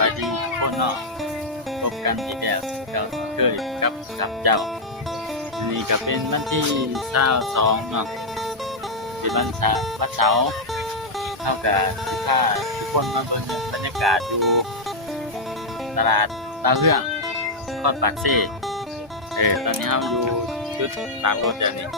บายดีคนเนาะพบกันอีกแล้วก็เคยกับเจ้านี่ก็เป็นวันที่22เนาะเป็นวันเสาร์เท่ากับถ้าทุกคนมาเบิ่งบรรยากาศอยู่ตลาดตาเรื่องทอดปากซี่ตอนนี้เราอยู่จุดตามรถเดี๋ยวนี้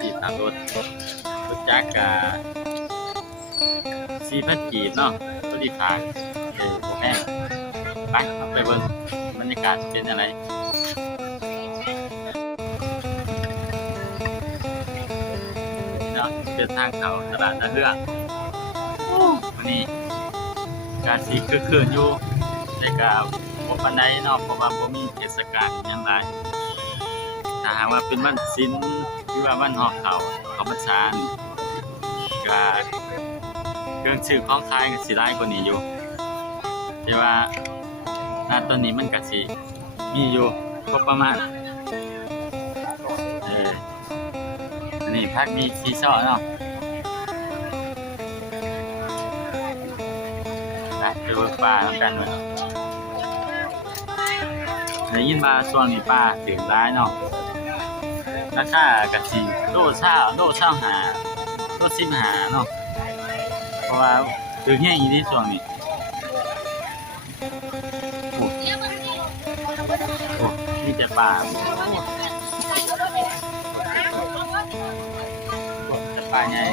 ที่ตามรถจักร4,000 กีบเนาะตัวดีขายผมแม่ไปเบิ่งบรรยากาศเป็นอะไรเนาะเดินทางเข้าตลาดตะเฮืองวันนี้การสีคืออยู่แต่ก็บ่ปานใดเนาะเพราะว่าบ่มีเทศกาลหยังหลายถ้าหากว่าเป็นวันศีลหรือว่าวันฮอดเข้าพรรษาก็เครื่องซื้อของขายก็สิหลายกว่านี้อยู่แต่ว่าณตอนนี้มันก็สิมีอยู่ก็ประมาณอันนี้พักมีซีซอเนาะไปเบิ่งปลาแล้วกันเลยได้ยินมาช่วงนี้ปลาถึงร้ายเนาะราคากะสิโล25โล15เนาะเพราะว่าถึงแห้งอีที่ช่วงนี้โอ้มีแต่ปลาแต่ปลาใหญ่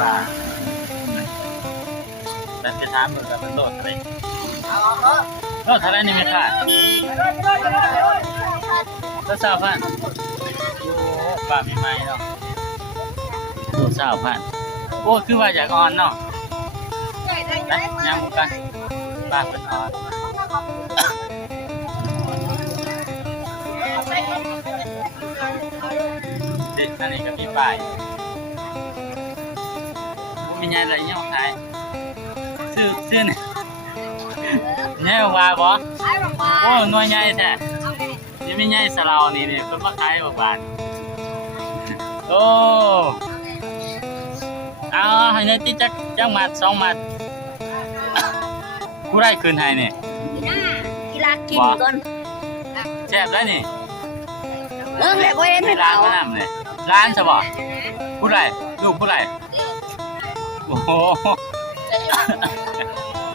ปลาแต่จะถามเหมือนกับเป็นโลดอะไรโลดอะไรนี่ไม่ขาดโลด20,000ปลามีไหมเนาะโลด20,000โอ้คือว่าอยากอ่อนเนาะนะยังบุกันปลาเป็นอ่อนเด็กอันนี้ก็มีปลามีไงอะไรเนี่ยขายซื้อเนี่ยเนี่ยว่าบ่โอ้หน่วยใหญ่แท้ยังไม่ใหญ่สลาวนี่เพิ่นมาขายบาทโอ้เอาให้ได้ติจักมัด2มัดผู้ได้คืนให้นี่กีฬากินก่อนแซ่บแล้วนี่เลิกแล้วบ่เห็นให้ร้านก็นำเลยร้านซะบ่ผู้ได้ลูกผู้ได้โอ้โห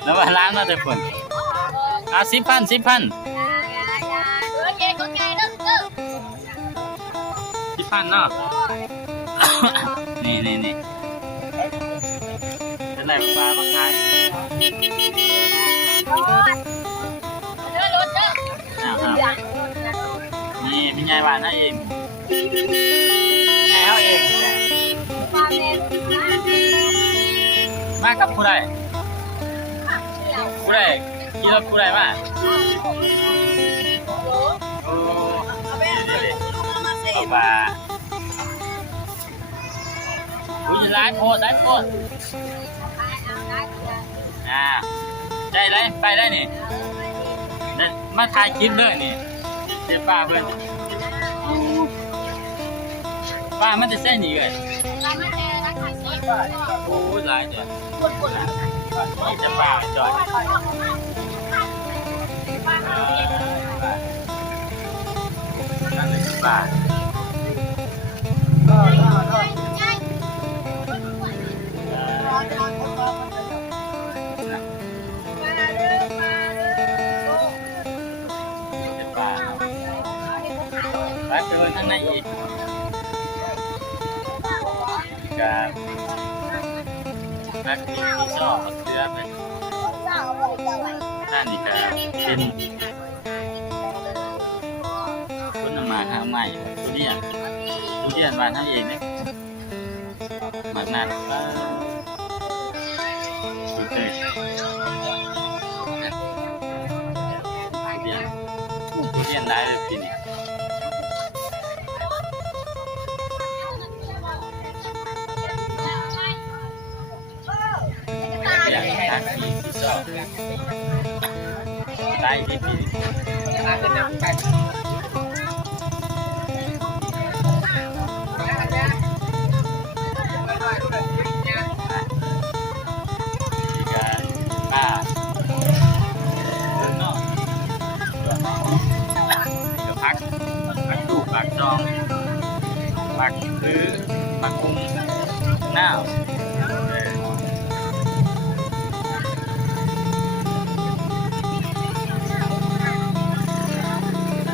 แล้วว่าร้านมาแต่เพิ่น10,000เนาะนี่จะได้ปลามาขายนี่มีไงบ้านให้เองให้เขาเองมากับผู้ใดขี่รถผู้ใดมาโอ้เอาปลาอุ้ยร้ายโคตรได้เลยไปได้นี่มาถ่ายคลิปเลยนี่เจ้าป้าเพื่อนป้ามันจะเส้นอีกเลยโอ้ยร้ายจ้ะนี่จะป้าจอดนั่นเลยป้าไปเดินข้างในอีกกับนักที่ชอบเสื้อเป็นท่านนี่ก็เป็นต้นน้ำมันทางใหม่ทุเรียนบ้านท่านเองเนี่ยหมักนัดสุดเลยทุเรียนได้เลยปีนี้อยากทักที่ชอบได้ที่ปี องผักคือผักกุ้งหน้า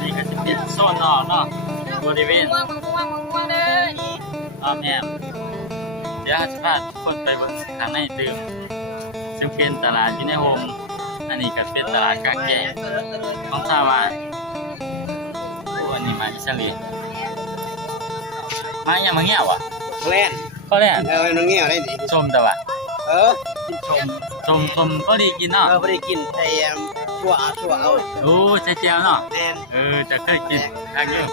นี่ก็จะเป็นโซนนอกเนาะบริเวณ ม่วงเด้อนี่ อ้อมแอมเดี๋ยวจะพาทุกคนไปเบิ่งทางในดื่มซึ่งเป็นตลาดอยู่ในโฮมอันนี้ก็เป็นตลาดกลางแจ้งของชาวบ้านอันนี้มาอิสราเอลมาอย่างมาเงี้ยวะ แล่น ก็แล่น น้องเงี้ยได้ดิ ชมแต่ว่า กินชม ชมก็ดีกินเนาะ ไม่ได้กินแต่ชั่วเอา โอ้ใช่เจียวเนาะ แน่น จะเคยกินทางนี้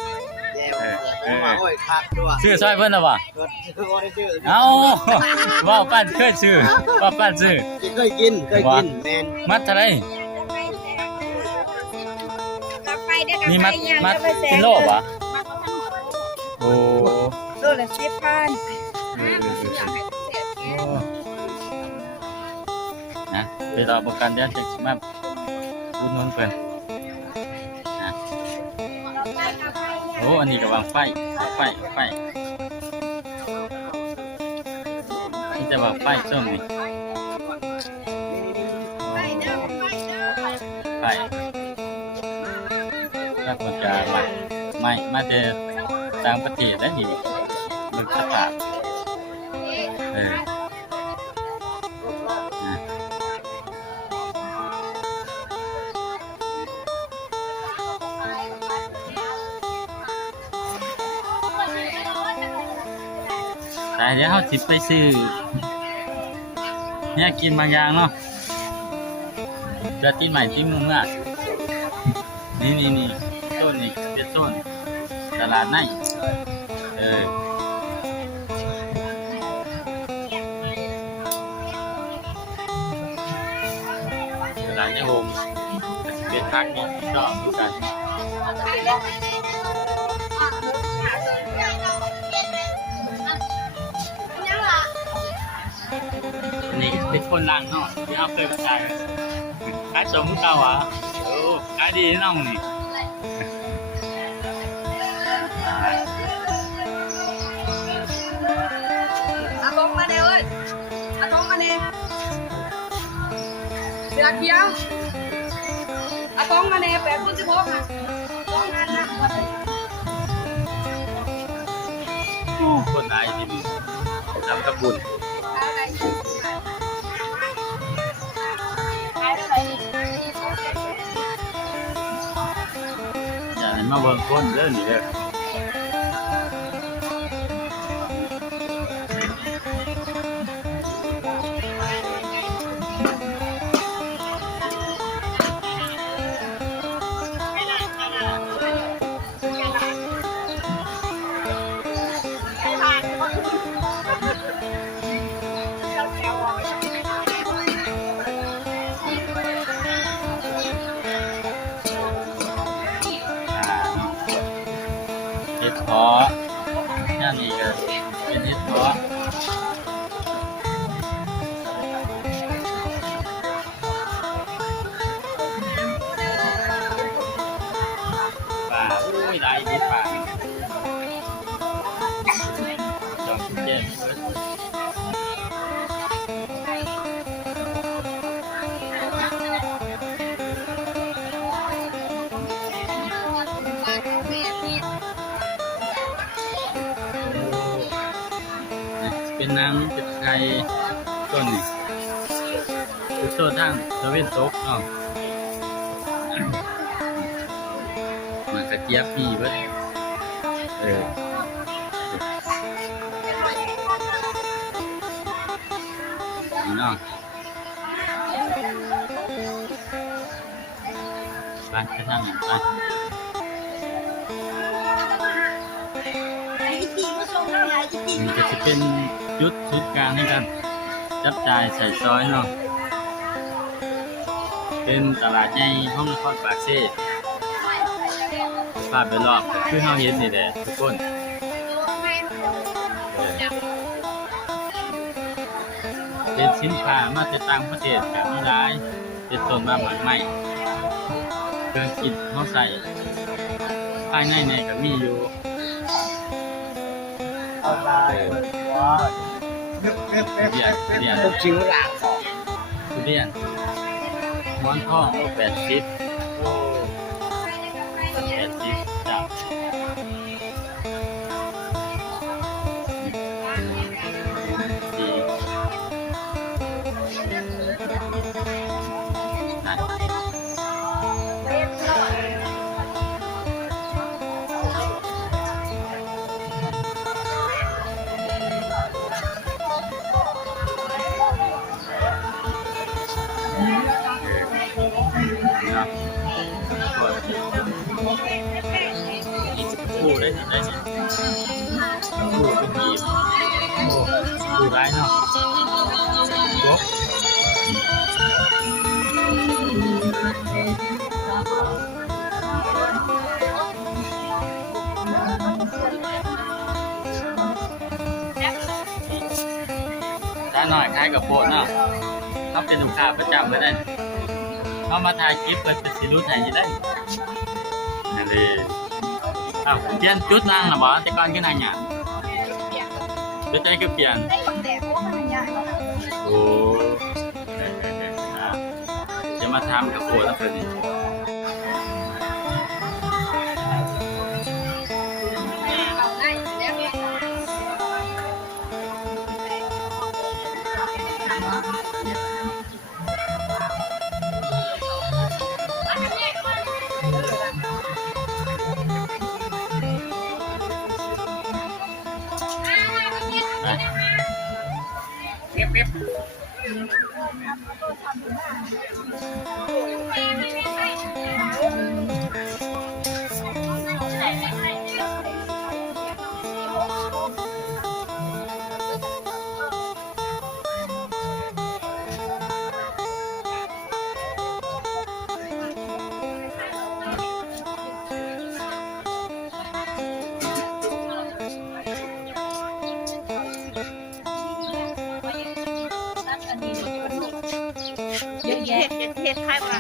มาโอ้ยคักด้วย ชื่อซอยเพิ่นน่ะบ่ ชื่อ เอ้าว่าปั้นเคยชื่อว่าปั้นชื่อ เคยกินแน่น มัดเท่าไหร่ นี่มัดเป็นโลบ่โอ้ โลละ10,000 นะไปรอประกันเดือนจังสิมาอุดหนุนเพิ่นนะโอ้อันนี้ก็วางไฟนี่จะวางไฟช่วงนี้ไฟถ้าคนจะมาเจอต่างประเทศแล้วนี่มึงสภาพนะแต่เดี๋ยวเขาสิไปซื้อเนี่ยกินบางอย่างเนาะจะตีใหม่ที่มุมอ่ะนี่ต้นนี่เป็นต้นตลาดในตลาดในโฮมเป็นพักเนาะก็ดูกันนี่เป็นคนดังเนาะที่เขาเคยไปขายสมเก่าอ่ะโอ้ขายดีน้องนี่อาตงมาเด้ออาตงมาเด้เสือเขียวอาตงมาเด้8.16ค่ะต้องงานนะ คนไหนที่ทำกระบุญอย่าให้มาเบิ่งคนเด้อนี่เด้อเฮ็ดเพาะย่างนี้ก็เป็นเฮ็ดเพาะป่าอุ้ยได้เฮ็ดป่าจองเจ็บเบิดเป็นนางเป็นไก่ต้นนี่คือโซนทางตะเวนตกเนาะมันกระเจี๊ยบพี่เว้ยนี่เนาะไปทางไหนไปมันก็จะเป็นจุดศูนย์กลางให้กันจับจ่ายใส่ซอยเนาะเป็นตลาดใหญ่ห้องนครปากเซ่ภาพไปรอบคือเราเห็นนี่แหละทุกคนเป็นสินค้ามาจากต่างประเทศแบบนี้ได้เป็นต้นมาใหม่เครื่องกินเขาใส่ภายในก็มีอยู่ เอาตายว้าเรียบ ทุเรียน ต้องชิวหลัง ทุเรียนหมอนทอง80จ้ะดีนะคู่ได้สิได้สิคู่เป็นทีมคู่ร้ายเนาะยกด้านหน่อยคล้ายกับโพดเนาะเขาเป็นลูกค้าประจำก็ได้เขามาถ่ายคลิปเป็นสิรู้ถ่ายยังได้นั่นเลยอ้าวเปลี่ยนจุดนั่งหรอบ่แต่ก่อนก็นั่งอย่างจุดใจก็เปลี่ยนโอ้จะมาทำกับโพดแล้วเพิ่นเยอะแยะเฮ็ดให้มา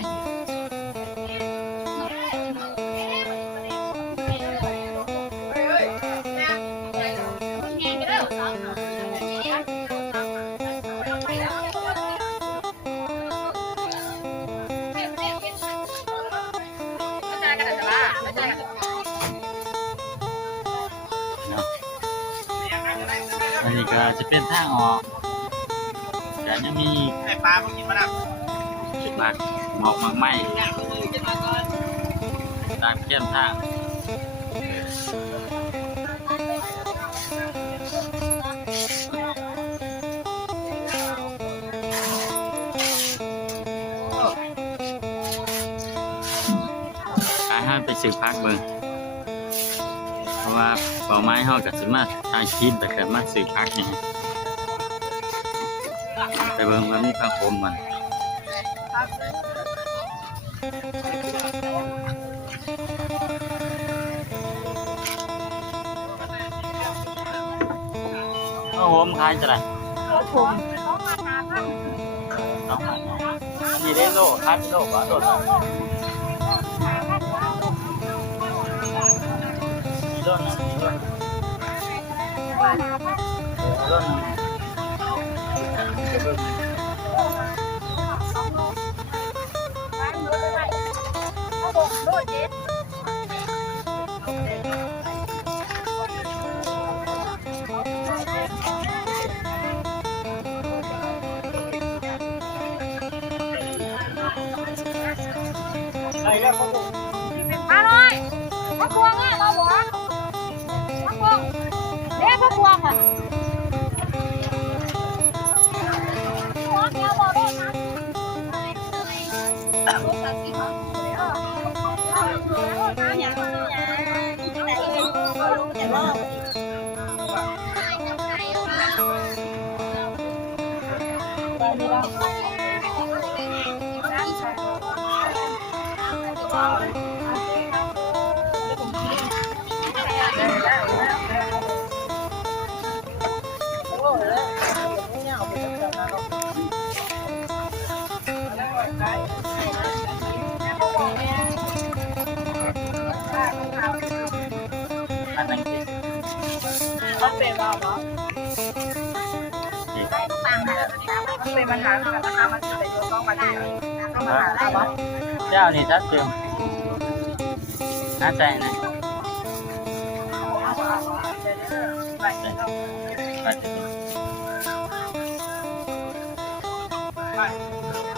อันนี้ก็จะเป็นทางออกแต่ยังมี ไอ้ปลาพวกกินมาแล้ว จุดหลักหมอกมากไหมตามเข้มทางให้ไปซื้อพักเบิ่งเพราะว่าเป่าไม้เฮากับสมาถ่ายคลิปแต่เกิดมาซื้อพักนี่ไปเบิ่งว่ามีพักผมมันพักผมขายจะไรต้องหาอันนี้ได้โลขายเป็นโลกว่าโลดโลดนะโลดโลดนะไอ้แล้วเขาบอก มาหน่อยพระพวงอ่ะเราบอกพระพวงเด้พระพวงอ่ะพวงเดียวบอกได้นะอันนั้น เขาเป็นเราเหรอ นี่ มันเป็นปัญหาเหมือนกันนะคะมันจะโยนต้องมาที่ต้องมาหาเราเหรอ เจ้านี่ทัดเติมน่าใจนะไปเถอะ